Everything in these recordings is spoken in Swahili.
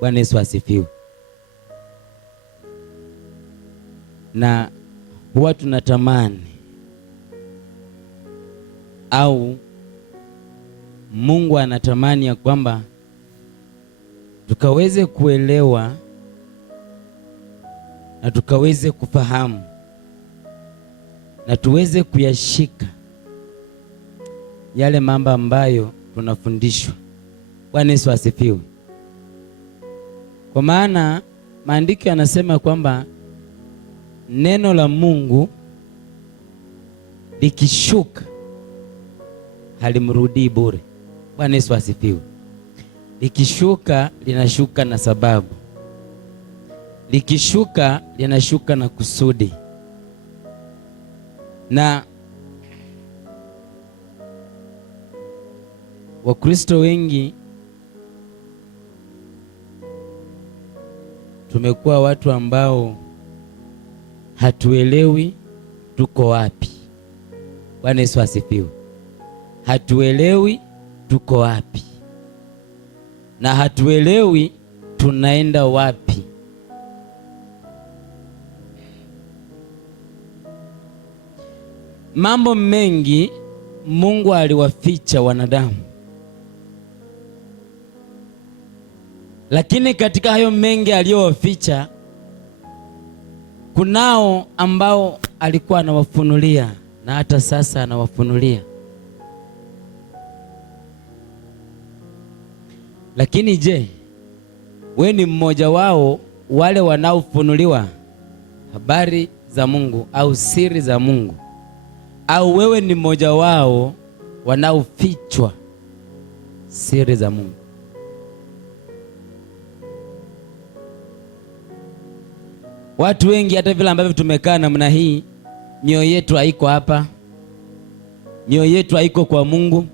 Bwana Yesu asifiwe. Na huwa tunatamani au Mungu anatamani ya kwamba tukaweze kuelewa na tukaweze kufahamu na tuweze kuyashika yale mambo ambayo tunafundishwa. Bwana Yesu asifiwe. Kwa maana maandiko yanasema kwamba neno la Mungu likishuka halimrudii bure. Bwana Yesu asifiwe. Likishuka linashuka na sababu. Likishuka linashuka na kusudi. Na Wakristo wengi tumekuwa watu ambao hatuelewi tuko wapi. Bwana Yesu asifiwe. Hatuelewi tuko wapi na hatuelewi tunaenda wapi. Mambo mengi Mungu aliwaficha wanadamu, lakini katika hayo mengi aliyowaficha kunao ambao alikuwa anawafunulia na hata sasa anawafunulia. Lakini je, we ni mmoja wao wale wanaofunuliwa habari za Mungu au siri za Mungu, au wewe ni mmoja wao wanaofichwa siri za Mungu? Watu wengi hata vile ambavyo tumekaa namna hii, mioyo yetu haiko hapa, mioyo yetu haiko kwa Mungu.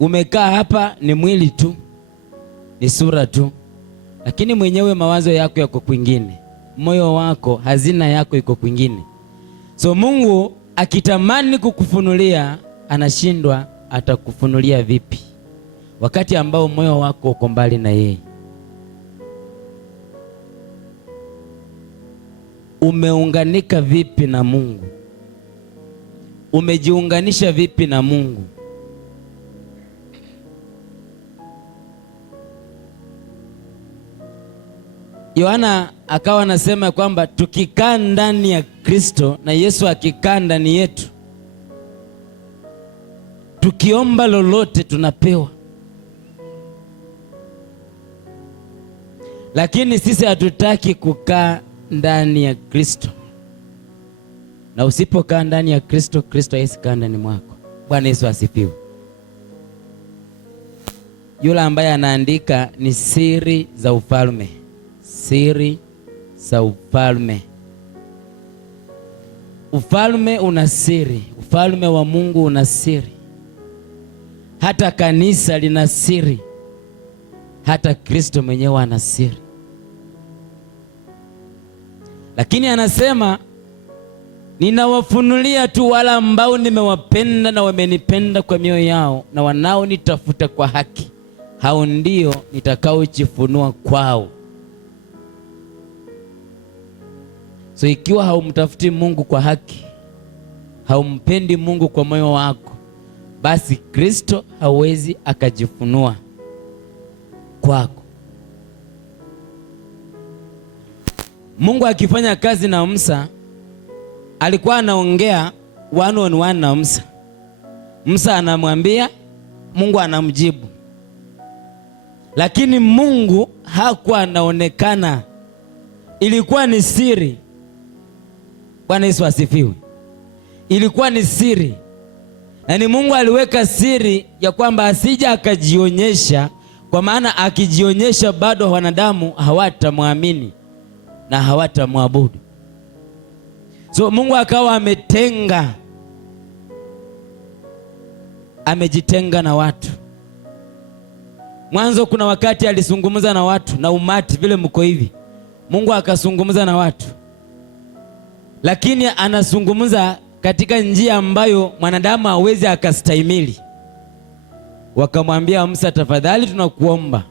Umekaa hapa ni mwili tu, ni sura tu, lakini mwenyewe mawazo yako yako kwingine, moyo wako, hazina yako iko kwingine. So Mungu akitamani kukufunulia anashindwa atakufunulia vipi wakati ambao moyo wako uko mbali na yeye? Umeunganika vipi na Mungu? Umejiunganisha vipi na Mungu? Yohana akawa anasema kwamba tukikaa ndani ya Kristo na Yesu akikaa ndani yetu, tukiomba lolote tunapewa. Lakini sisi hatutaki kukaa ndani ya Kristo. Na usipokaa ndani ya Kristo, Kristo hawezi kaa ndani mwako. Bwana Yesu asifiwe. Yule ambaye anaandika ni siri za ufalme. Siri za ufalme. Ufalme una siri. Ufalme wa Mungu una siri. Hata kanisa lina siri. Hata Kristo mwenyewe ana siri. Lakini anasema ninawafunulia tu wale ambao nimewapenda na wamenipenda kwa mioyo yao, na wanaonitafuta kwa haki, hao ndio nitakaojifunua kwao. So ikiwa haumtafuti Mungu kwa haki, haumpendi Mungu kwa moyo wako, basi Kristo hawezi akajifunua kwako. Mungu akifanya kazi na Musa, alikuwa anaongea one on one na Musa. Musa anamwambia, Mungu anamjibu. Lakini Mungu hakuwa anaonekana. Ilikuwa ni siri. Bwana Yesu asifiwe. Ilikuwa ni siri. Na ni Mungu aliweka siri ya kwamba asija akajionyesha, kwa maana akijionyesha bado wanadamu hawatamwamini na hawatamwabudu. So Mungu akawa amejitenga na watu. Mwanzo kuna wakati alizungumza na watu na umati vile mko hivi. Mungu akazungumza na watu, lakini anazungumza katika njia ambayo mwanadamu hawezi akastahimili. Wakamwambia Musa, tafadhali tunakuomba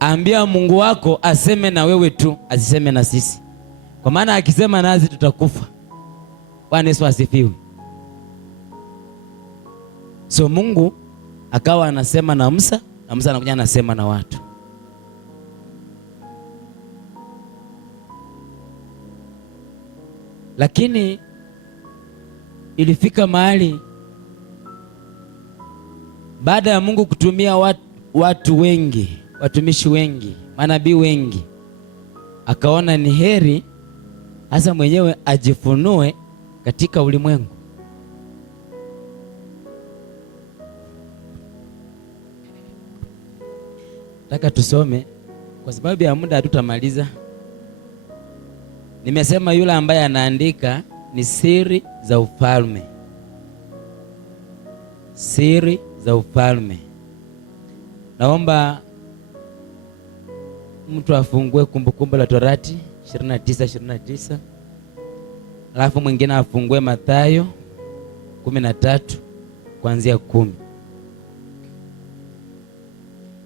ambia Mungu wako aseme na wewe tu, asiseme na sisi, kwa maana akisema nasi tutakufa. Bwana Yesu asifiwe. So Mungu akawa anasema na Musa, na Musa anakuja anasema na watu. Lakini ilifika mahali baada ya Mungu kutumia watu wengi, watumishi wengi, manabii wengi, akaona ni heri hasa mwenyewe ajifunue katika ulimwengu. Nataka tusome, kwa sababu ya muda hatutamaliza. Nimesema yule ambaye anaandika ni siri za ufalme. Siri za ufalme. Naomba mtu afungue Kumbukumbu la Torati 29:29. Alafu mwingine afungue Mathayo 13 kuanzia 10.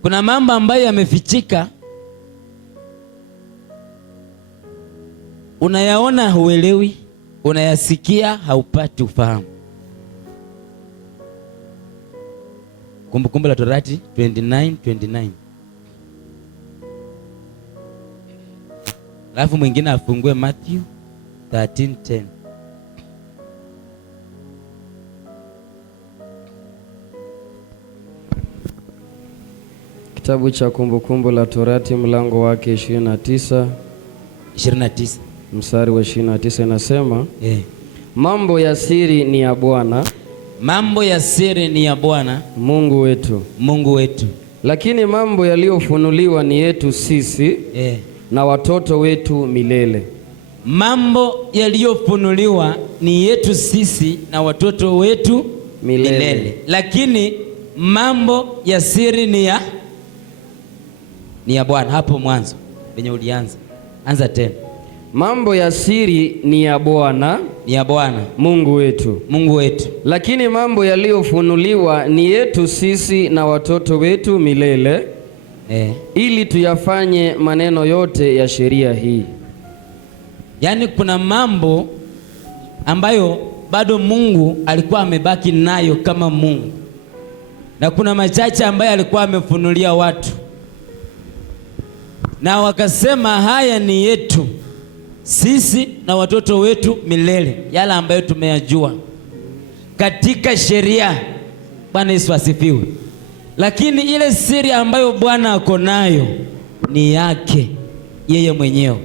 Kuna mambo ambayo yamefichika, unayaona huelewi, unayasikia haupati ufahamu. Kumbukumbu la Torati 29:29. Alafu mwingine afungue Matthew 13:10. Kitabu cha Kumbukumbu la Torati mlango wake 29 mstari wa 29 inasema, mambo ya siri ni ya Bwana, mambo ya siri ni ya Bwana Mungu wetu, lakini mambo yaliyofunuliwa ni yetu sisi na watoto wetu milele. Mambo yaliyofunuliwa ni yetu sisi na watoto wetu milele. Lakini mambo ya siri ni ya Bwana. Hapo mwanzo penye ulianza, anza tena. Mambo ya siri ni ya Bwana, Mungu wetu, lakini mambo yaliyofunuliwa ni yetu sisi na watoto wetu milele, ili tuyafanye maneno yote ya sheria hii. Yaani kuna mambo ambayo bado Mungu alikuwa amebaki nayo kama Mungu, na kuna machache ambayo alikuwa amefunulia watu, na wakasema haya ni yetu sisi na watoto wetu milele, yale ambayo tumeyajua katika sheria. Bwana Yesu asifiwe. Lakini ile siri ambayo Bwana ako nayo ni yake yeye mwenyewe.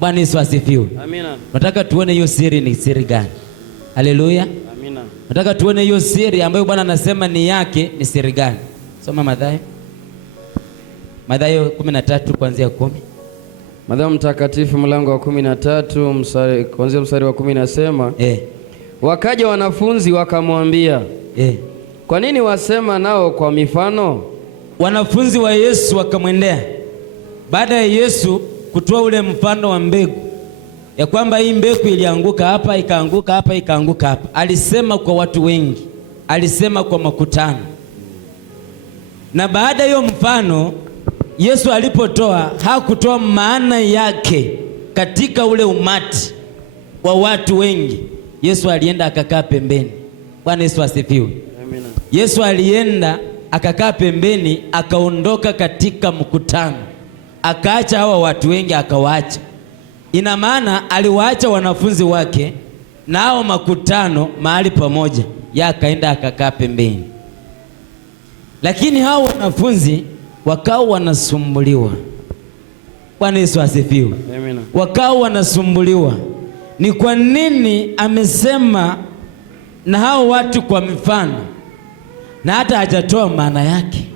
Bwana Yesu asifiwe. Amina. Nataka tuone hiyo siri ni siri gani? Haleluya. Amina. Nataka tuone hiyo siri ambayo Bwana anasema ni yake ni siri gani? Soma Mathayo 13 kuanzia 10. Mathayo mtakatifu mlango wa 13 kuanzia mstari wa 10 nasema, wakaja wanafunzi wakamwambia, kwa nini wasema nao kwa mifano? Wanafunzi wa Yesu wakamwendea baada ya Yesu kutoa ule mfano wa mbegu, ya kwamba hii mbegu ilianguka hapa, ikaanguka hapa, ikaanguka hapa. Alisema kwa watu wengi, alisema kwa makutano. Na baada ya hiyo mfano Yesu alipotoa, hakutoa maana yake katika ule umati wa watu wengi. Yesu alienda akakaa pembeni. Bwana Yesu asifiwe. Amina. Yesu alienda akakaa pembeni, akaondoka katika mkutano, akaacha hawa watu wengi, akawaacha. Ina maana aliwaacha wanafunzi wake na hao makutano mahali pamoja, yeye akaenda akakaa pembeni. Lakini hao wanafunzi wakao wanasumbuliwa. Bwana Yesu asifiwe. Amina. Wakao wanasumbuliwa, ni kwa nini amesema na hao watu kwa mifano na hata hajatoa maana yake,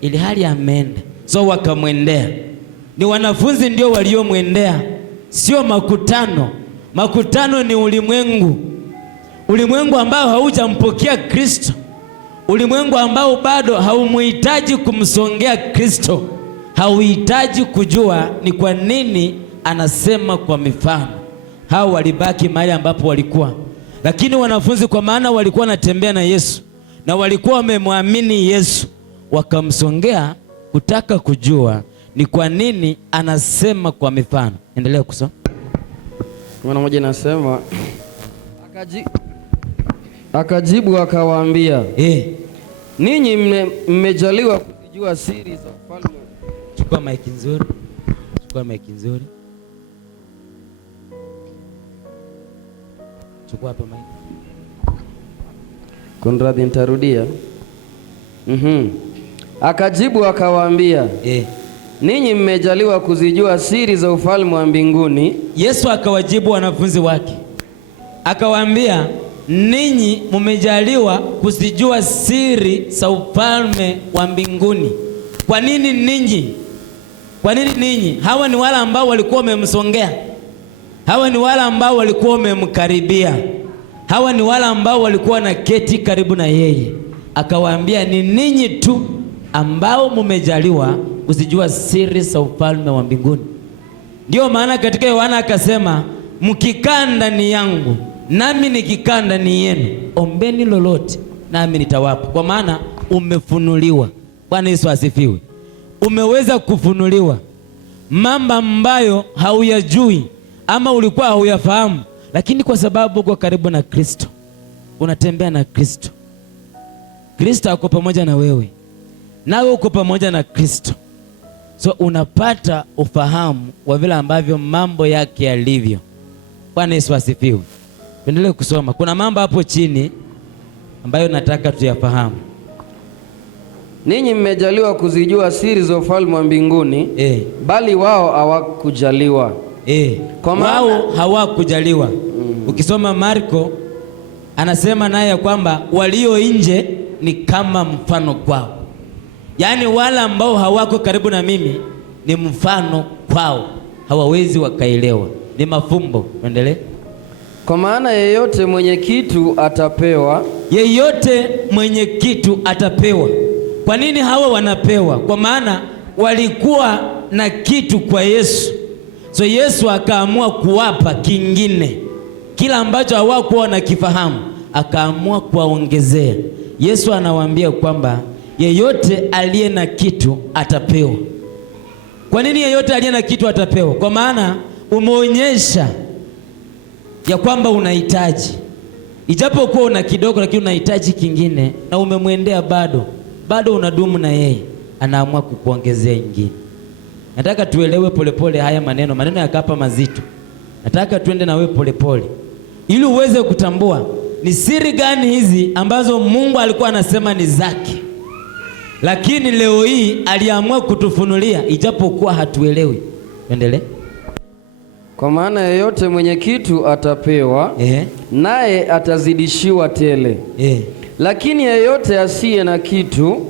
ili hali ameenda. So wakamwendea. Ni wanafunzi ndio waliomwendea, sio makutano. Makutano ni ulimwengu, ulimwengu ambao haujampokea Kristo, ulimwengu ambao bado haumuhitaji kumsongea Kristo, hauhitaji kujua ni kwa nini anasema kwa mifano. Hao walibaki mahali ambapo walikuwa. Lakini wanafunzi, kwa maana walikuwa wanatembea na Yesu na walikuwa wamemwamini Yesu, wakamsongea kutaka kujua ni kwa nini anasema kwa mifano. Endelea kusoma. 11 inasema akajibu akawaambia, ninyi mmejaliwa kujua siri za ufalme. Chukua maiki nzuri. Chukua maiki nzuri. Chukua hapa maiki. Konradi, nitarudia. Akajibu akawaambia, ninyi mmejaliwa kuzijua siri za ufalme wa mbinguni. Yesu akawajibu wanafunzi wake akawaambia, ninyi mmejaliwa kuzijua siri za ufalme wa mbinguni. Kwa nini ninyi? Kwa nini ninyi? Hawa ni wale ambao walikuwa wamemsongea. Hawa ni wale ambao walikuwa wamemkaribia. Hawa ni wale ambao walikuwa na keti karibu na yeye. Akawaambia, ni ninyi tu ambao mmejaliwa kuzijua siri za ufalme wa mbinguni. Ndio maana katika Yohana akasema, mkikaa ndani yangu nami nikikaa ndani yenu, ombeni lolote nami nitawapa. Kwa maana umefunuliwa. Bwana Yesu asifiwe. Umeweza kufunuliwa mambo ambayo hauyajui ama ulikuwa hauyafahamu, lakini kwa sababu uko karibu na Kristo, unatembea na Kristo, Kristo ako pamoja na wewe, nawe uko pamoja na Kristo, so unapata ufahamu wa vile ambavyo mambo yake yalivyo. Bwana Yesu asifiwe. Tuendelee kusoma. Kuna mambo hapo chini ambayo nataka tuyafahamu. Ninyi mmejaliwa kuzijua siri za ufalme wa mbinguni, bali wao hawakujaliwa. Kwa maana wao hawakujaliwa. Ukisoma Marko anasema naye kwamba walio nje ni kama mfano kwao. Yaani wale ambao hawako karibu na mimi ni mfano kwao, hawawezi wakaelewa, ni mafumbo. Endelee. Kwa maana yeyote mwenye kitu atapewa. Yeyote mwenye kitu atapewa. Kwa nini hawa wanapewa? Kwa maana walikuwa na kitu kwa Yesu, so Yesu akaamua kuwapa kingine, kila ambacho hawakuwa wanakifahamu akaamua kuwaongezea. Yesu anawaambia kwamba yeyote aliye na kitu atapewa. Kwa nini yeyote aliye na kitu atapewa? Kwa maana umeonyesha ya kwamba unahitaji, ijapokuwa una kidogo, lakini unahitaji kingine, na umemwendea bado unadumu na yeye, anaamua kukuongezea ingine. Nataka tuelewe polepole haya maneno yakapa mazito. Nataka tuende na wewe polepole ili uweze kutambua ni siri gani hizi ambazo Mungu alikuwa anasema ni zake, lakini leo hii aliamua kutufunulia ijapokuwa hatuelewi. Endelee. Kwa maana yeyote mwenye kitu atapewa, naye atazidishiwa tele. Lakini yeyote asiye na kitu,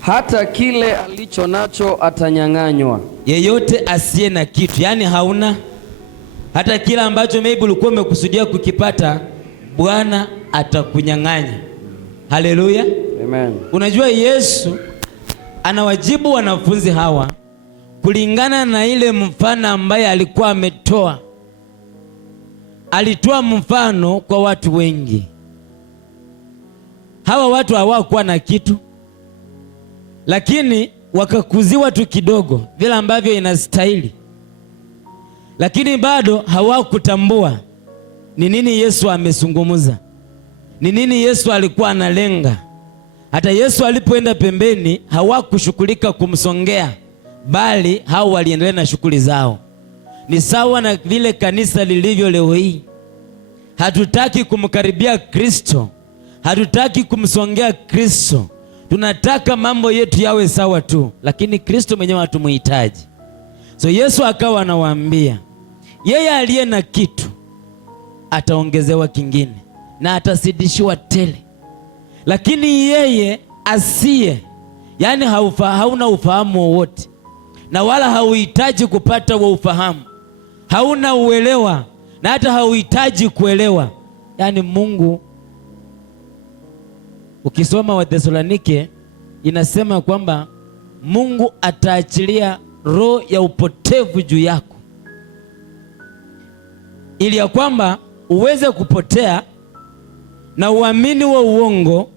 hata kile alicho nacho atanyang'anywa. Yeyote asiye na kitu, yani hauna, hata kile ambacho maybe ulikuwa umekusudia kukipata, Bwana atakunyang'anya. Haleluya. Amen. Unajua Yesu anawajibu wanafunzi hawa kulingana na ile mfano ambaye alikuwa ametoa. Alitoa mfano kwa watu wengi. Hawa watu hawakuwa na kitu, lakini wakakuziwa tu kidogo vile ambavyo inastahili, lakini bado hawakutambua ni nini Yesu amezungumza, ni nini Yesu alikuwa analenga. Hata Yesu alipoenda pembeni hawakushughulika kumsongea, bali hao waliendelea na shughuli zao. Ni sawa na vile kanisa lilivyo leo hii. Hatutaki kumkaribia Kristo, hatutaki kumsongea Kristo, tunataka mambo yetu yawe sawa tu, lakini Kristo mwenyewe hatumuhitaji. So Yesu akawa anawaambia, yeye aliye na kitu ataongezewa kingine na atazidishiwa tele, lakini yeye asiye, yani hauna ufahamu wowote na wala hauhitaji kupata wa ufahamu, hauna uelewa na hata hauhitaji kuelewa. Yani Mungu, ukisoma Wathesalonike inasema kwamba Mungu ataachilia roho ya upotevu juu yako, ili ya kwamba uweze kupotea na uamini wa uongo,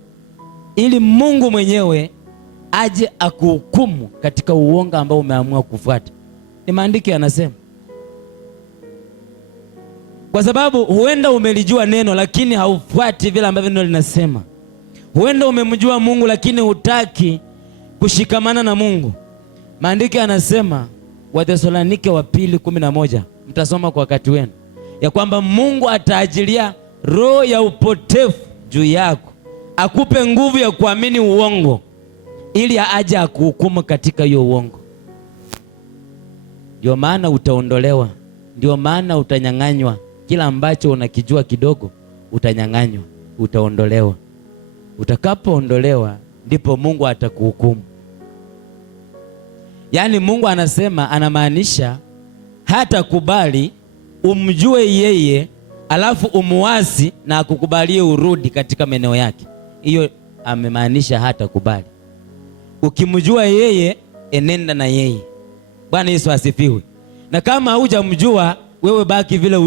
ili Mungu mwenyewe aje akuhukumu katika uongo ambao umeamua kufuata. Ni maandiko yanasema. Kwa sababu huenda umelijua neno lakini haufuati vile ambavyo neno linasema. Huenda umemjua Mungu lakini hutaki kushikamana na Mungu. Maandiko yanasema, Wathesalonike wa pili 11, mtasoma kwa wakati wenu, ya kwamba Mungu ataajilia roho ya upotevu juu yako, akupe nguvu ya kuamini uongo, ili aje akuhukumu katika hiyo uongo. Ndio maana utaondolewa, ndio maana utanyang'anywa. Kila ambacho unakijua kidogo utanyang'anywa, utaondolewa. Utakapoondolewa ndipo Mungu atakuhukumu. Yaani Mungu anamaanisha hata kubali umjue yeye alafu umuasi na akukubalie urudi katika maeneo yake. Hiyo amemaanisha hata kubali. Ukimjua yeye, enenda na yeye. Bwana Yesu asifiwe. Na kama hujamjua, wewe baki vile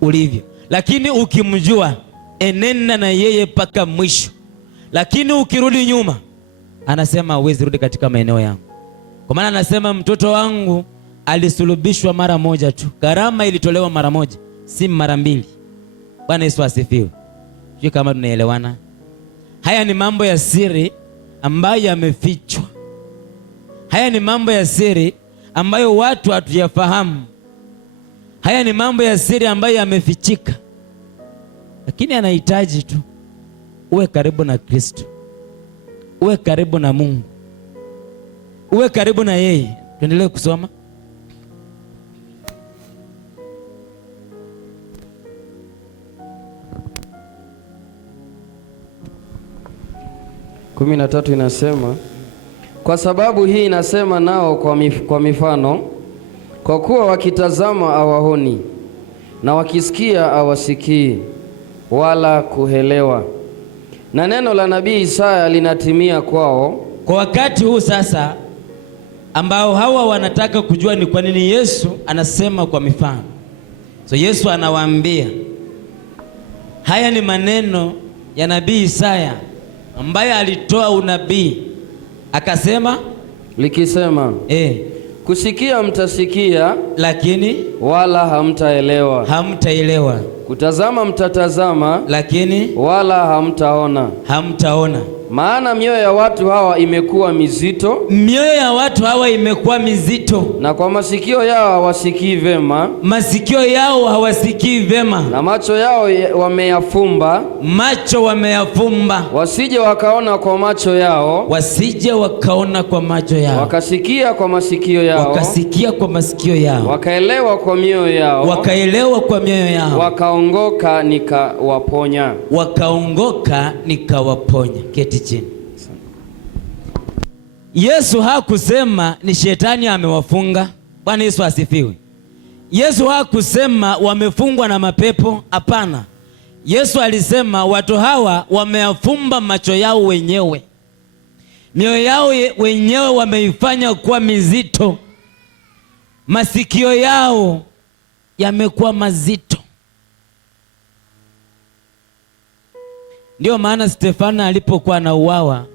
ulivyo. Lakini ukimjua, enenda na yeye mpaka mwisho. Lakini ukirudi nyuma, anasema huwezi rudi katika maeneo yangu. Kwa maana anasema mtoto wangu alisulubishwa mara moja tu. Gharama ilitolewa mara moja, si mara mbili. Bwana Yesu asifiwe. Sio kama tunaelewana. Haya ni mambo ya siri ambayo yamefichwa. Haya ni mambo ya siri ambayo watu hatuyafahamu. Haya ni mambo ya siri ambayo yamefichika. Lakini anahitaji tu uwe karibu na Kristo. Uwe karibu na Mungu. Uwe karibu na yeye. Tuendelee kusoma. Kumi na tatu inasema, kwa sababu hii inasema nao kwa mifano, kwa kuwa wakitazama hawaoni, na wakisikia hawasikii, wala kuelewa. Na neno la nabii Isaya linatimia kwao. Kwa wakati huu sasa ambao hawa wanataka kujua ni kwa nini Yesu anasema kwa mifano. So Yesu anawaambia, haya ni maneno ya nabii Isaya ambaye alitoa unabii. Akasema likisema, kusikia mtasikia, lakini wala hamtaelewa. Kutazama mtatazama, lakini wala hamtaona. Maana mioyo ya watu hawa imekuwa mizito. Mioyo ya watu hawa imekuwa mizito. Na kwa masikio yao hawasikii vema. Masikio yao hawasikii vema. Na macho yao wameyafumba. Macho wameyafumba. Wasije wakaona kwa macho yao. Wasije wakaona kwa macho yao. Wakasikia kwa masikio yao. Wakasikia kwa masikio yao. Wakaelewa kwa mioyo yao. Wakaelewa kwa mioyo yao. Wakaongoka nikawaponya. Wakaongoka nikawaponya. Keti chini. Yesu hakusema ni shetani amewafunga. Bwana Yesu asifiwe. Yesu hakusema wamefungwa na mapepo. Hapana. Yesu alisema watu hawa wameyafumba macho yao wenyewe. Mioyo yao wenyewe wameifanya kuwa mizito. Masikio yao yamekuwa mazito. Ndio maana Stefano alipokuwa anauawa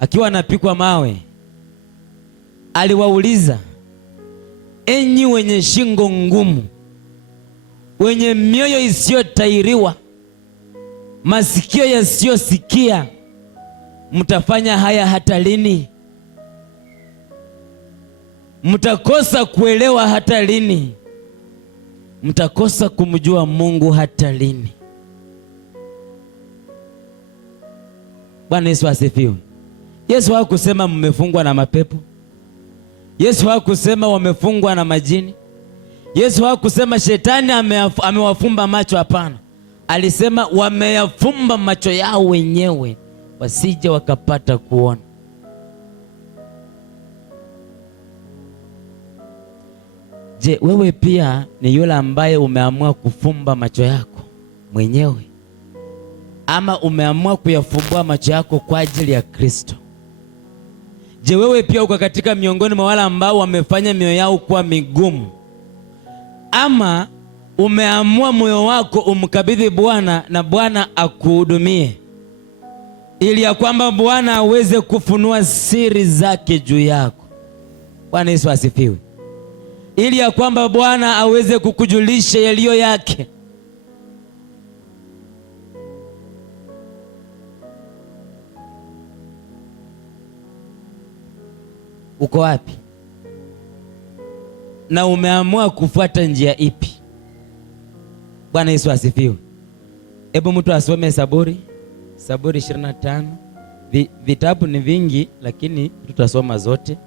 akiwa anapigwa mawe, aliwauliza, enyi wenye shingo ngumu, wenye mioyo isiyotairiwa, masikio yasiyosikia, mtafanya haya hata lini? Mtakosa kuelewa hata lini? Mtakosa kumjua Mungu hata lini? Bwana Yesu asifiwe. Yesu hakusema mmefungwa na mapepo. Yesu hakusema wamefungwa na majini. Yesu hakusema shetani amewafumba macho. Hapana. Alisema wameyafumba macho yao wenyewe wasije wakapata kuona. Je, wewe pia ni yule ambaye umeamua kufumba macho yako mwenyewe? Ama umeamua kuyafumbua macho yako kwa ajili ya Kristo? Je, wewe pia uko katika miongoni mwa wale ambao wamefanya mioyo yao kuwa migumu? Ama umeamua moyo wako umkabidhi Bwana na Bwana akuhudumie? ili ya kwamba Bwana aweze kufunua siri zake juu yako. Bwana Yesu asifiwe. Ili ya kwamba Bwana aweze kukujulisha yaliyo yake. Uko wapi? Na umeamua kufuata njia ipi? Bwana Yesu asifiwe. Hebu mtu asome Zaburi 25. Vitabu ni vingi, lakini tutasoma zote.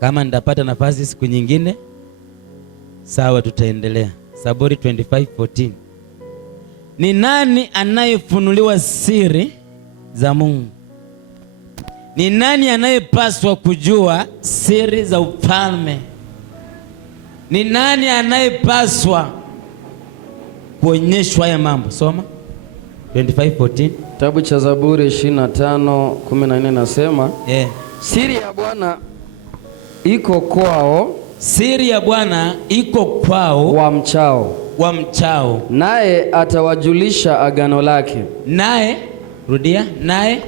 Kama nitapata nafasi siku nyingine, sawa, tutaendelea. Zaburi 25:14. Ni nani anayefunuliwa siri za Mungu? Ni nani anayepaswa kujua siri za ufalme? Ni nani anayepaswa kuonyeshwa haya mambo? Soma 25:14. Kitabu cha Zaburi 25:14 nasema, siri ya Bwana iko kwao, siri ya Bwana iko kwao wamchao, naye atawajulisha agano lake. Naye, rudia, naye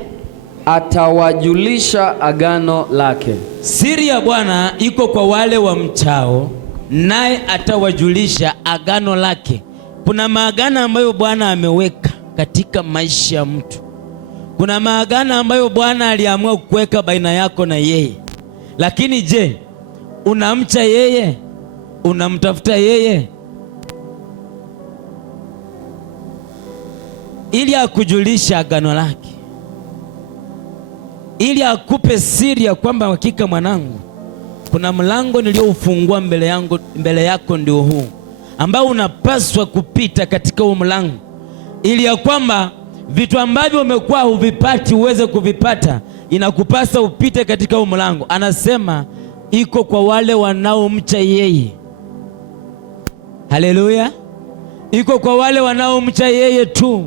atawajulisha agano lake. Siri ya Bwana iko kwa wale wamchao, naye atawajulisha agano lake. Kuna maagano ambayo Bwana ameweka katika maisha ya mtu. Kuna maagano ambayo Bwana aliamua kuweka baina yako na yeye. Lakini je, unamcha yeye? Unamtafuta yeye ili akujulisha agano lake, ili akupe siri ya kwamba hakika mwanangu, kuna mlango nilioufungua mbele yako ndio huu, ambao unapaswa kupita katika huo mlango, ili ya kwamba vitu ambavyo umekuwa huvipati uweze kuvipata. Inakupasa upite katika huo mlango. Anasema iko kwa wale wanaomcha yeye. Haleluya! Iko kwa wale wanaomcha yeye tu.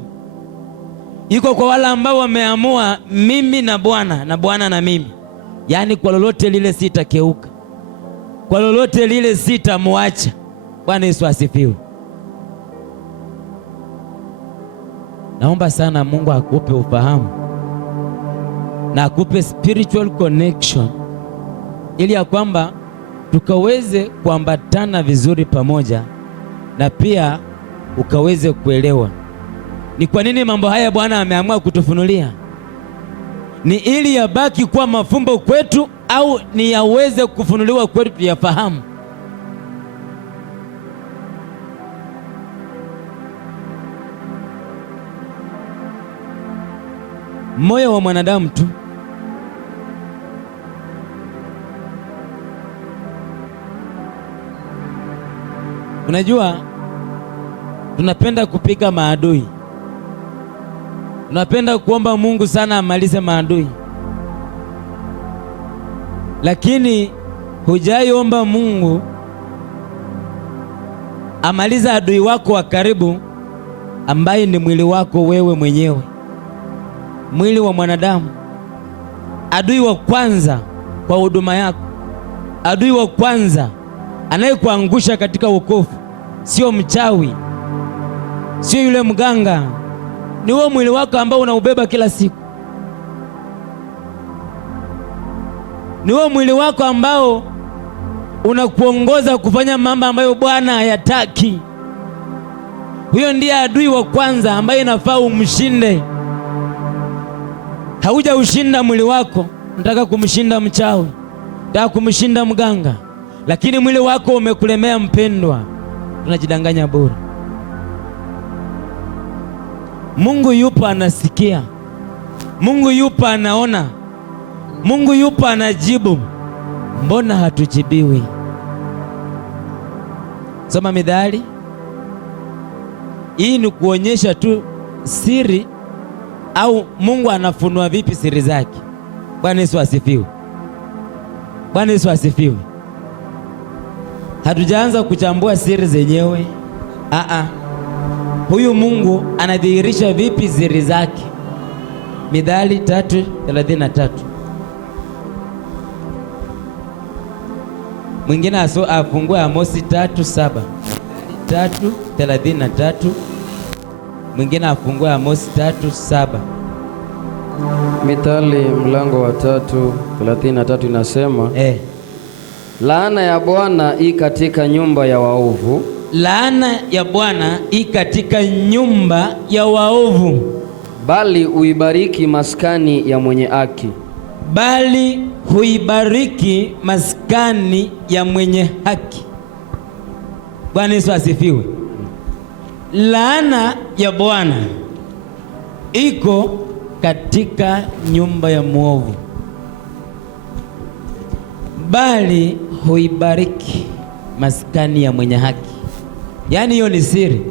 Iko kwa wale ambao wameamua mimi na Bwana na Bwana na mimi. Yaani kwa lolote lile sitakeuka, kwa lolote lile sitamwacha. Bwana Yesu asifiwe. Naomba sana Mungu akupe ufahamu na akupe spiritual connection, ili ya kwamba tukaweze kuambatana vizuri pamoja, na pia ukaweze kuelewa ni kwa nini mambo haya Bwana ameamua kutufunulia. Ni ili yabaki kuwa mafumbo kwetu, au ni yaweze kufunuliwa kwetu tuyafahamu? Moyo wa mwanadamu tu unajua, tunapenda kupiga maadui. Tunapenda kuomba Mungu sana amalize maadui, lakini hujaiomba Mungu amalize adui wako wa karibu, ambaye ni mwili wako wewe mwenyewe, mwili wa mwanadamu. Adui wa kwanza kwa huduma yako, adui wa kwanza anayekuangusha katika wokovu, sio mchawi, sio yule mganga, ni wewe mwili wako ambao unaubeba kila siku. Ni wewe mwili wako ambao unakuongoza kufanya mambo ambayo Bwana hayataki. Huyo ndiye adui wa kwanza ambaye inafaa umshinde. Hauja ushinda mwili wako, unataka kumshinda mchawi, unataka kumshinda mganga, lakini mwili wako umekulemea mpendwa. Tunajidanganya bure. Mungu yupo anasikia, Mungu yupo anaona, Mungu yupo anajibu. Mbona hatujibiwi? Soma Mithali. Hii ni kuonyesha tu siri, au Mungu anafunua vipi siri zake. Bwana Yesu asifiwe. Bwana Yesu asifiwe. Hatujaanza kuchambua siri zenyewe. Huyu Mungu anadhihirisha vipi siri zake? Mithali 3:33. Mwingine afungue Amosi 3:7. 3:33. Mwingine afungue Amosi 3:7. Mithali mlango wa 3:33 inasema laana ya Bwana i katika nyumba ya waovu. Laana ya Bwana i katika nyumba ya waovu, bali huibariki maskani ya mwenye haki. Bali huibariki maskani ya mwenye haki. Bwana Yesu asifiwe. Laana ya Bwana iko katika nyumba ya mwovu, bali huibariki maskani ya mwenye haki. Yaani hiyo ni siri.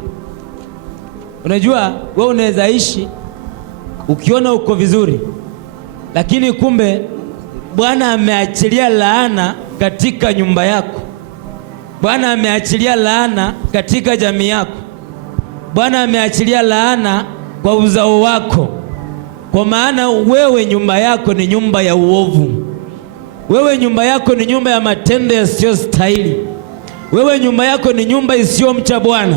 Unajua wewe unaweza ishi ukiona uko vizuri, lakini kumbe Bwana ameachilia laana katika nyumba yako. Bwana ameachilia laana katika jamii yako. Bwana ameachilia laana kwa uzao wako, kwa maana wewe nyumba yako ni nyumba ya uovu. Wewe nyumba yako ni nyumba ya matendo yasiyostahili. Wewe nyumba yako ni nyumba isiyomcha Bwana.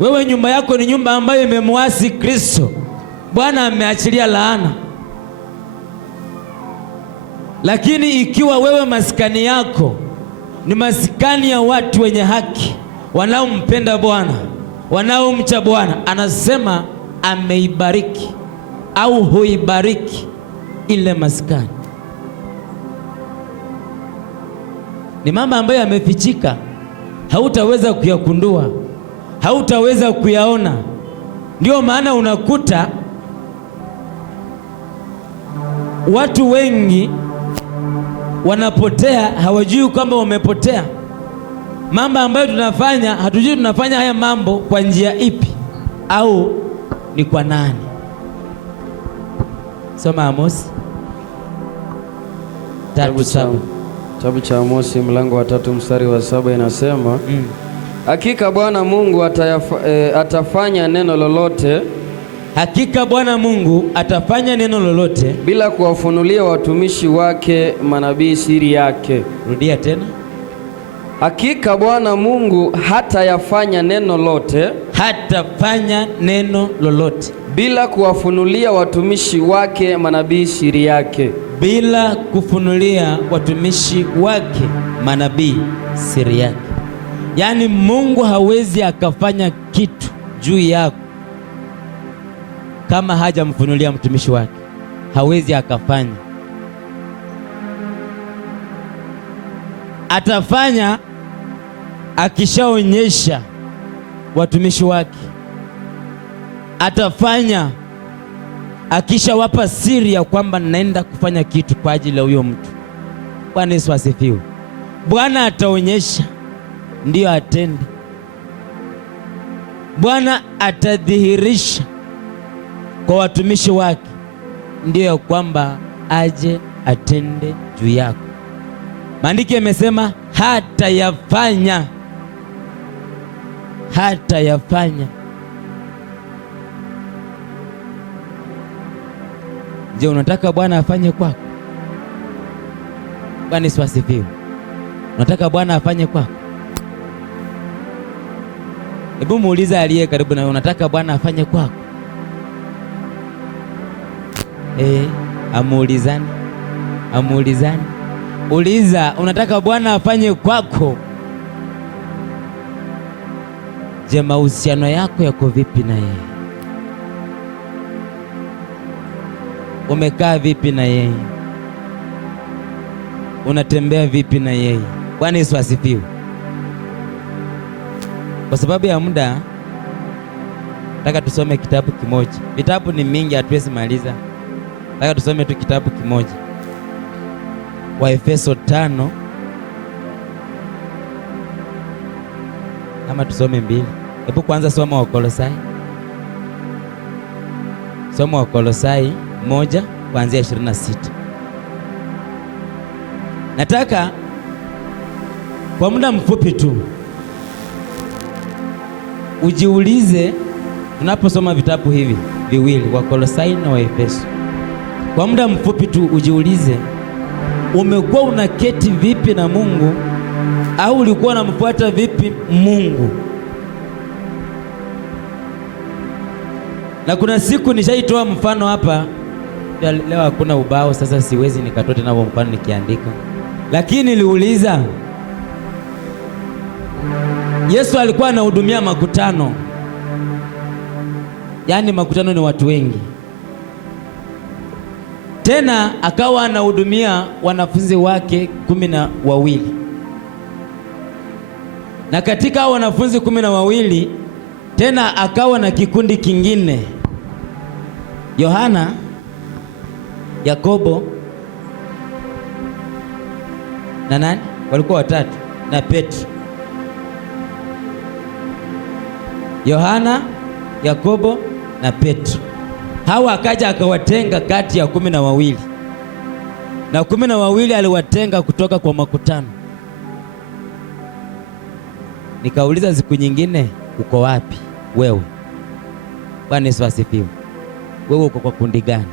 Wewe nyumba yako ni nyumba ambayo imemwasi Kristo. Bwana ameachilia laana. Lakini ikiwa wewe maskani yako ni maskani ya watu wenye haki, wanaompenda Bwana, wanaomcha Bwana, anasema ameibariki au huibariki ile maskani. Ni mambo ambayo yamefichika, hautaweza kuyakundua, hautaweza kuyaona. Ndio maana unakuta watu wengi wanapotea, hawajui kwamba wamepotea. Mambo ambayo tunafanya, hatujui tunafanya haya mambo kwa njia ipi au ni kwa nani. Soma Amosi 3:7. Kitabu cha Amosi mlango wa 3:7 inasema hakika Bwana Mungu atafanya neno lolote. Hakika Bwana Mungu atafanya neno lolote bila kuwafunulia watumishi wake manabii siri yake. Rudia tena. Hakika Bwana Mungu hatayafanya neno lote, hatafanya neno lolote bila kuwafunulia watumishi wake manabii siri yake. Bila kufunulia watumishi wake manabii siri yake. Yaani Mungu hawezi akafanya kitu juu yako kama hajamfunulia mtumishi wake. Hawezi akafanya. Atafanya akishaonyesha watumishi wake. Atafanya akishawapa siri ya kwamba naenda kufanya kitu kwa ajili ya huyo mtu. Bwana Yesu asifiwe. Bwana ataonyesha, ndiyo atende. Bwana atadhihirisha kwa watumishi wake, ndiyo ya kwamba aje atende juu yako. Maandiko yamesema hatayafanya. Hatayafanya. Je, unataka Bwana afanye kwako? Bwana Yesu asifiwe. Unataka Bwana afanye kwako? Hebu muuliza aliye karibu na, unataka Bwana afanye kwako? Amuulizani. Amuulizani. Uliza, unataka Bwana afanye kwako? Je, mahusiano yako yako vipi na yeye? Umekaa vipi na yeye? Unatembea vipi na yeye? Bwana Yesu asifiwe. Kwa sababu ya muda, nataka tusome kitabu kimoja. Vitabu ni mingi, hatuwezi maliza. Nataka tusome tu kitabu kimoja. Waefeso 5, ama tusome 2. Hebu kwanza soma Wakolosai. Soma Wakolosai 1 kuanzia 26. Nataka kwa muda mfupi tu ujiulize, tunaposoma vitabu hivi viwili, Wakolosai na Waefeso, kwa muda mfupi tu ujiulize, umekuwa unaketi vipi na Mungu, au ulikuwa unamfuata vipi Mungu? Na kuna siku nishaitoa mfano hapa, leo hakuna ubao, sasa siwezi nikatoa tena huo mfano nikiandika, lakini niliuliza, Yesu alikuwa anahudumia makutano, yaani makutano ni watu wengi, tena akawa anahudumia wanafunzi wake 12, na katika hao wanafunzi 12 tena akawa na kikundi kingine, Yohana, Yakobo na nani walikuwa watatu, na Petro. Yohana, Yakobo na Petro. Hawa akaja akawatenga kati ya 12, na 12 aliwatenga kutoka kwa makutano. Nikauliza siku nyingine, uko wapi wewe? Bwana Yesu asifiwe. Wewe uko kwa kundi gani?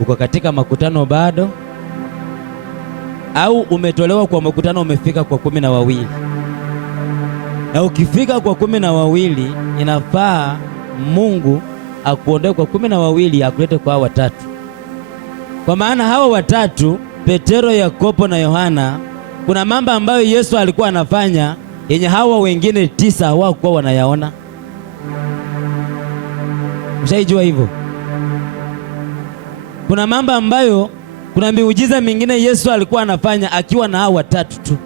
Uko katika makutano bado, au umetolewa kwa makutano umefika kwa 12? Na ukifika kwa 12, inafaa Mungu akuondoe kwa 12 akulete kwa watatu. Kwa maana hawa watatu, Petero, Yakobo na Yohana, kuna mambo ambayo Yesu alikuwa anafanya yenye hawa wengine 9 hawakuwa wanayaona. Mshaijua hivyo? Kuna mambo ambayo, kuna miujiza mingine Yesu alikuwa anafanya akiwa na hawa watatu tu.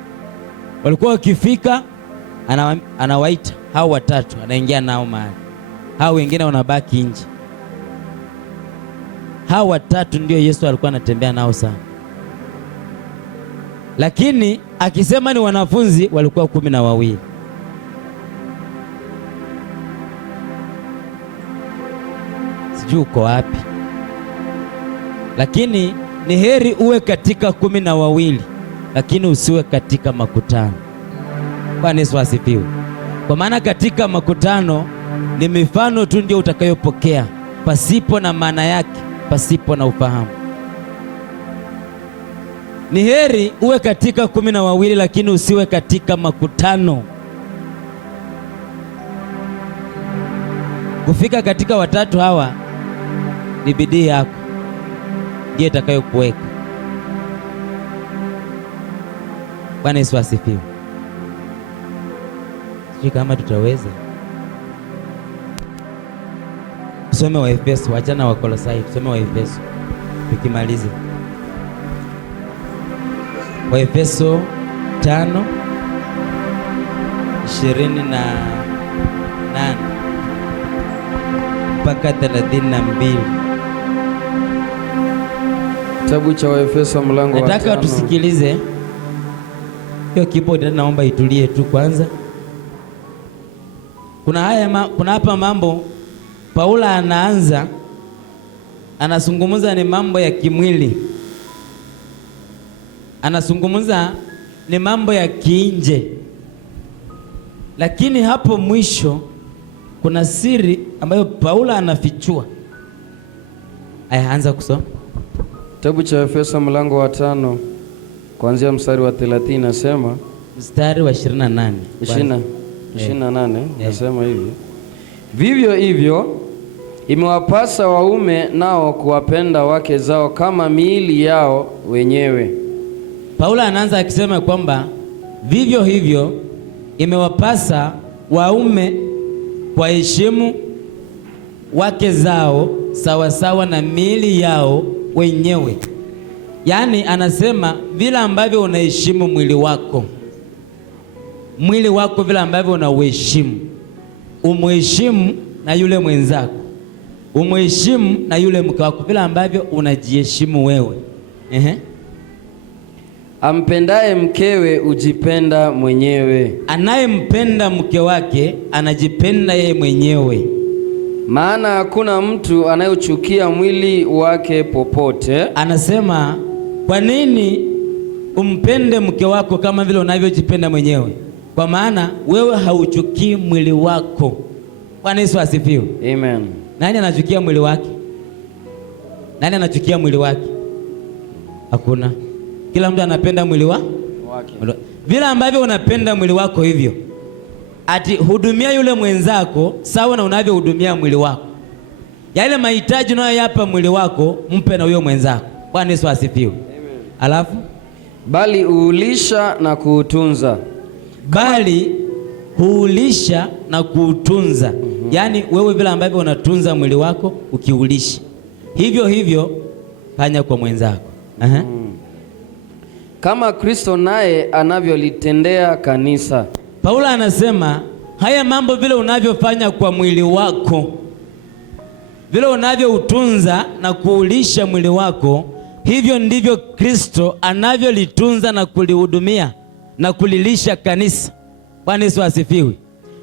Walikuwa wakifika anawaita hao watatu, anaingia nao mahali, hao wengine wanabaki nje. Hao watatu ndio Yesu alikuwa anatembea nao sana, lakini akisema ni wanafunzi walikuwa 12. Sijui uko wapi, lakini ni heri uwe katika 12 lakini usiwe katika makutano. Bwana Yesu asifiwe. Kwa maana katika makutano ni mifano tu ndio utakayopokea, pasipo na maana yake, pasipo na ufahamu. Ni heri uwe katika 12 lakini usiwe katika makutano. Kufika katika watatu hawa ni bidii yako ndiye itakayokuweka. Bwana Yesu asifiwe. Sijui kama tutaweza. Tusome Waefeso, wachana wa Kolosai, tusome Waefeso tukimalize. Waefeso 5:28 mpaka 32. Kitabu cha Waefeso mlango wa 5. Nataka tusikilize hiyo keyboard, naomba itulie tu kwanza. Kuna hapa mambo Paulo anaanza anazungumza ni mambo ya kimwili, anazungumza ni mambo ya kiinje, lakini hapo mwisho kuna siri ambayo Paulo anafichua. Anza kusoma kitabu cha Efeso mlango wa 5 kuanzia mstari wa 30, nasema mstari wa 28 nasema hivi: vivyo hivyo imewapasa waume nao kuwapenda wake zao kama miili yao wenyewe. Paulo anaanza akisema kwamba vivyo hivyo imewapasa waume kuheshimu wake zao sawasawa na miili yao wenyewe. Yaani anasema vile ambavyo unaheshimu mwili wako vile ambavyo unauheshimu, umheshimu na yule mwenzako, umheshimu na yule mke wako vile ambavyo unajiheshimu wewe. Ampendaye mkewe ujipenda mwenyewe. Anayempenda mke wake anajipenda yeye mwenyewe. Maana hakuna mtu anayechukia mwili wake popote. Anasema kwa nini umpende mke wako kama vile unavyojipenda mwenyewe? Kwa maana wewe hauchukii mwili wako. Bwana Yesu asifiwe. Amen. Nani anachukia mwili wake? Nani anachukia mwili wake? Hakuna. Kila mtu anapenda mwili wake. Vile ambavyo unapenda mwili wako hivyo ati hudumia yule mwenzako sawa na unavyohudumia mwili wako. Yale mahitaji unayoyapa mwili wako mpe na huyo mwenzako. Bwana Yesu asifiwe. Amen. Alafu bali huulisha na kuutunza. Bali huulisha na kuutunza. Yaani wewe vile ambavyo unatunza mwili wako ukiulisha, hivyo hivyo fanya kwa mwenzako. Kama Kristo naye anavyolitendea kanisa. Paulo anasema haya mambo vile unavyofanya kwa mwili wako, vile unavyoutunza na kuulisha mwili wako, hivyo ndivyo Kristo anavyolitunza na kulihudumia na kulilisha kanisa. Bwana Yesu asifiwe.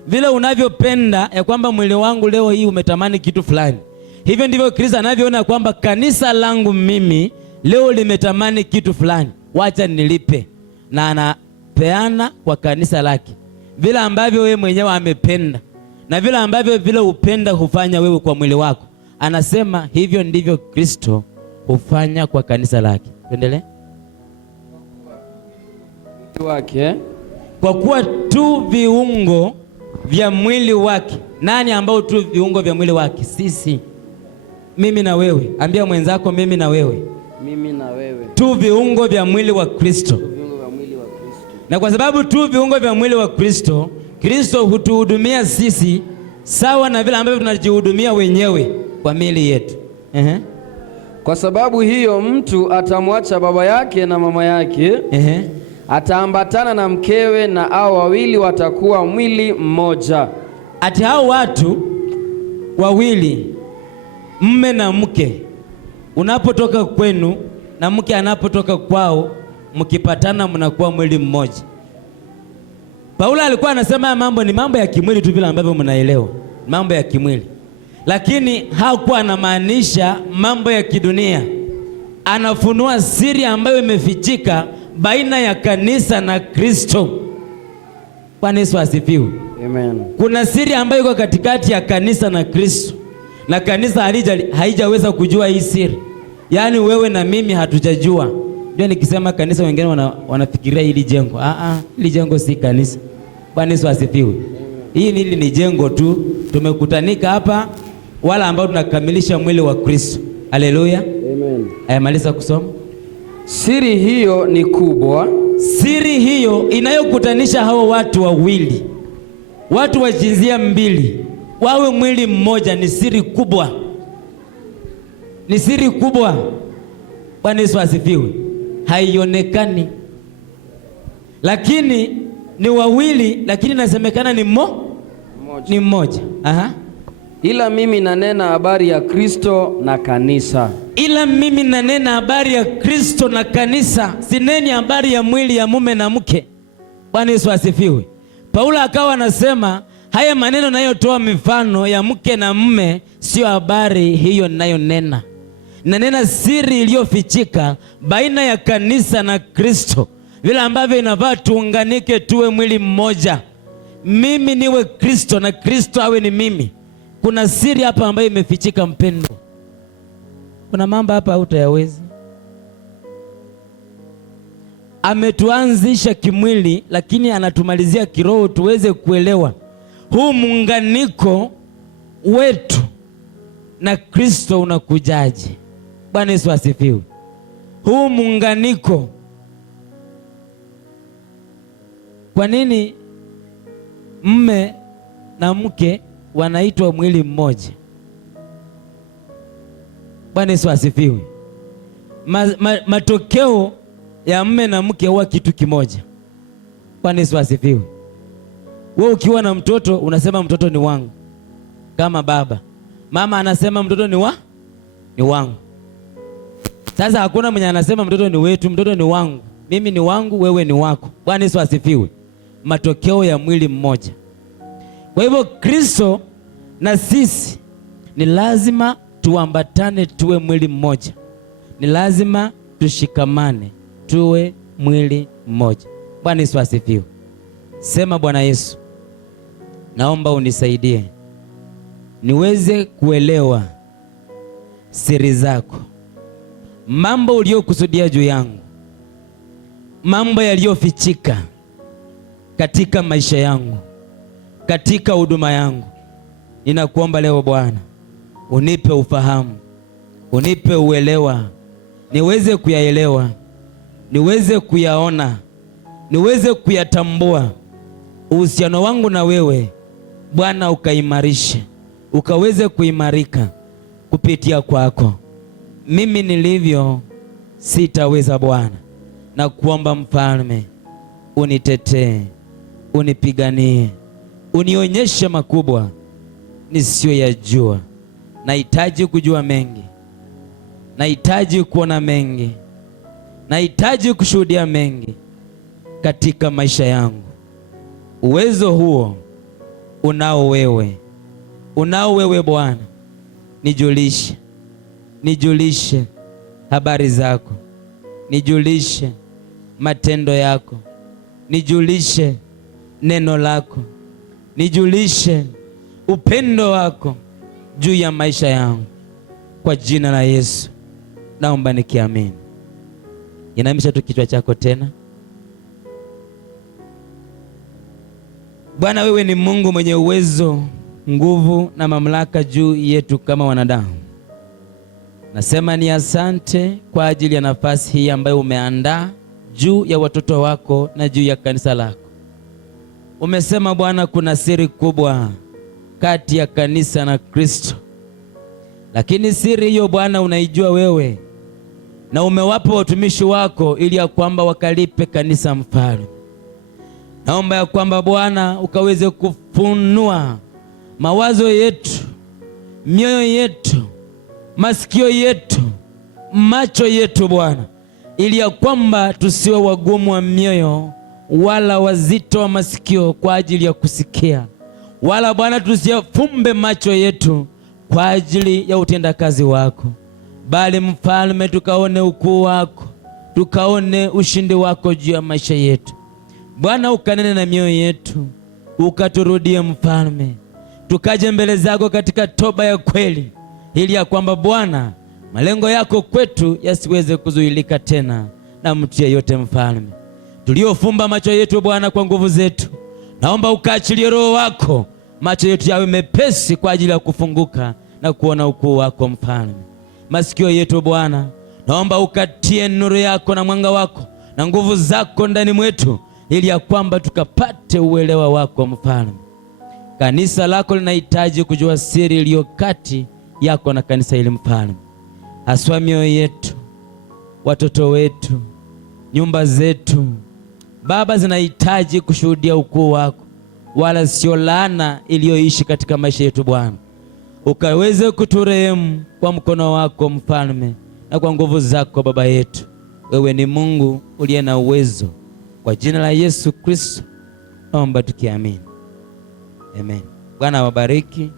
Vile unavyopenda ya kwamba mwili wangu leo hii umetamani kitu fulani, hivyo ndivyo Kristo anavyoona kwamba kanisa langu mimi leo limetamani kitu fulani, wacha nilipe, na anapeana kwa kanisa lake vile ambavyo wewe mwenyewe amependa, na vile ambavyo vile upenda hufanya wewe kwa mwili wako. Anasema hivyo ndivyo Kristo hufanya kwa kanisa lake. Tuendelee. Kwa kuwa tu viungo vya mwili wake. Nani ambao tu viungo vya mwili wake? Sisi, mimi na wewe. Ambia mwenzako mimi na wewe. Mimi na wewe. Tu viungo vya mwili wa Kristo. Na kwa sababu tu viungo vya mwili wa Kristo, Kristo hutuhudumia sisi sawa na vile ambavyo tunajihudumia wenyewe kwa miili yetu. Kwa sababu hiyo mtu atamwacha baba yake na mama yake, ataambatana na mkewe, na hao wawili watakuwa mwili mmoja. Ati hao watu wawili, mme na mke, unapotoka kwenu na mke anapotoka kwao, mkipatana mnakuwa mwili mmoja. Paulo alikuwa anasema ya mambo ni mambo ya kimwili tu vile ambavyo mnaelewa, mambo ya kimwili, lakini hakuwa anamaanisha mambo ya kidunia. Anafunua siri ambayo imefichika baina ya kanisa na Kristo. Bwana Yesu asifiwe. Amen. Kuna siri ambayo iko katikati ya kanisa na Kristo, na kanisa haijaweza kujua hii siri. Yaani wewe na mimi hatujajua. Ndio nikisema kanisa wengine wanafikiria hili jengo. Hili jengo si kanisa. Bwana Yesu asifiwe. Hili ni jengo tu, tumekutanika hapa wala ambao tunakamilisha mwili wa Kristo. Haleluya. Amen. Ayamaliza kusoma. Siri hiyo ni kubwa. Siri hiyo inayokutanisha hao watu wawili, watu wa jinsia mbili, wawe mwili mmoja, ni siri kubwa. Ni siri kubwa. Bwana Yesu asifiwe. Haionekani, lakini ni wawili, lakini nasemekana ni ni mmoja. Ila mimi nanena habari ya Kristo na kanisa. Ila mimi nanena habari ya Kristo na kanisa, sineni habari ya mwili ya mume na mke. Bwana Yesu asifiwe. Paulo akawa anasema haya maneno nayotoa mifano ya mke na mume sio habari hiyo ninayonena. Nanena siri iliyofichika baina ya kanisa na Kristo, vile ambavyo inafaa tuunganike tuwe mwili mmoja. Mimi niwe Kristo na Kristo awe ni mimi. Kuna siri hapa ambayo imefichika, mpendo. Kuna mambo hapa hutayaweza. Ametuanzisha kimwili, lakini anatumalizia kiroho tuweze kuelewa huu muunganiko wetu na Kristo unakujaje. Bwana Yesu asifiwe. Huu muunganiko, kwa nini mme na mke wanaitwa mwili mmoja? Bwana Yesu asifiwe. Matokeo ya mme na mke huwa kitu kimoja. Bwana Yesu asifiwe. Wewe ukiwa na mtoto unasema mtoto ni wangu, kama baba. Mama anasema mtoto ni wangu. Sasa hakuna mwenye anasema mtoto ni wetu, mtoto ni wangu. Mimi ni wangu, wewe ni wako. Bwana Yesu asifiwe. Matokeo ya mwili mmoja. Kwa hivyo Kristo na sisi ni lazima tuambatane, tuwe mwili mmoja. Ni lazima tushikamane, tuwe mwili mmoja. Bwana Yesu asifiwe. Sema, Bwana Yesu, naomba unisaidie niweze kuelewa siri zako, mambo uliyokusudia juu yangu, mambo yaliyofichika katika maisha yangu. katika huduma yangu. Ninakuomba leo Bwana, unipe ufahamu, unipe uelewa, niweze kuyaelewa, niweze kuyaona, niweze kuyatambua. Uhusiano wangu na wewe Bwana ukaimarishe, ukaweze kuimarika kupitia kwako. Mimi nilivyo sitaweza Bwana, na kuomba Mfalme unitetee, unipiganie, unionyeshe makubwa nisiyoyajua. Nahitaji kujua mengi, nahitaji kuona mengi, nahitaji kushuhudia mengi katika maisha yangu. Uwezo huo unao wewe, unao wewe Bwana. Nijulishe, nijulishe habari zako, nijulishe matendo yako, nijulishe neno lako, nijulishe upendo wako juu ya maisha yangu. Kwa jina la Yesu naomba nikiamini. Inamisha tu kichwa chako tena. Bwana, wewe ni Mungu mwenye uwezo, nguvu na mamlaka juu yetu kama wanadamu. Nasema ni asante kwa ajili ya nafasi hii ambayo umeandaa juu ya watoto wako na juu ya kanisa lako. Umesema Bwana, kuna siri kubwa kati ya kanisa na Kristo, lakini siri hiyo Bwana unaijua wewe, na umewapa watumishi wako ili ya kwamba wakalipe kanisa Mfalme. Naomba ya kwamba Bwana ukaweze kufunua mawazo yetu, mioyo yetu, masikio yetu, macho yetu Bwana, ili ya kwamba tusiwe wagumu wa mioyo wala wazito wa masikio kwa ajili ya kusikia, wala Bwana tusiyafumbe macho yetu kwa ajili ya utendakazi wako, bali Mfalme tukaone ukuu wako, tukaone ushindi wako juu ya maisha yetu. Bwana ukanene na mioyo yetu, ukaturudie Mfalme, tukaje mbele zako katika toba ya kweli, ili ya kwamba Bwana malengo yako kwetu yasiweze kuzuilika tena na mtu yeyote. Mfalme, tuliofumba macho yetu Bwana kwa nguvu zetu, naomba ukaachilie Roho wako, macho yetu yawe mepesi kwa ajili ya kufunguka na kuona ukuu wako. Mfalme, masikio yetu Bwana, naomba ukatie nuru yako na mwanga wako na nguvu zako ndani mwetu, ili ya kwamba tukapate uelewa wako. Mfalme, kanisa lako linahitaji kujua siri iliyo kati yako na kanisa hili. Mfalme, haswa mioyo yetu, watoto wetu, nyumba zetu Baba, zinahitaji kushuhudia ukuu wako, wala sio laana iliyoishi katika maisha yetu. Bwana, ukaweze kuturehemu kwa mkono wako Mfalme, na kwa nguvu zako Baba yetu. Wewe ni Mungu uliye na uwezo. Kwa jina la Yesu Kristo naomba tukiamini, amen. Bwana wabariki.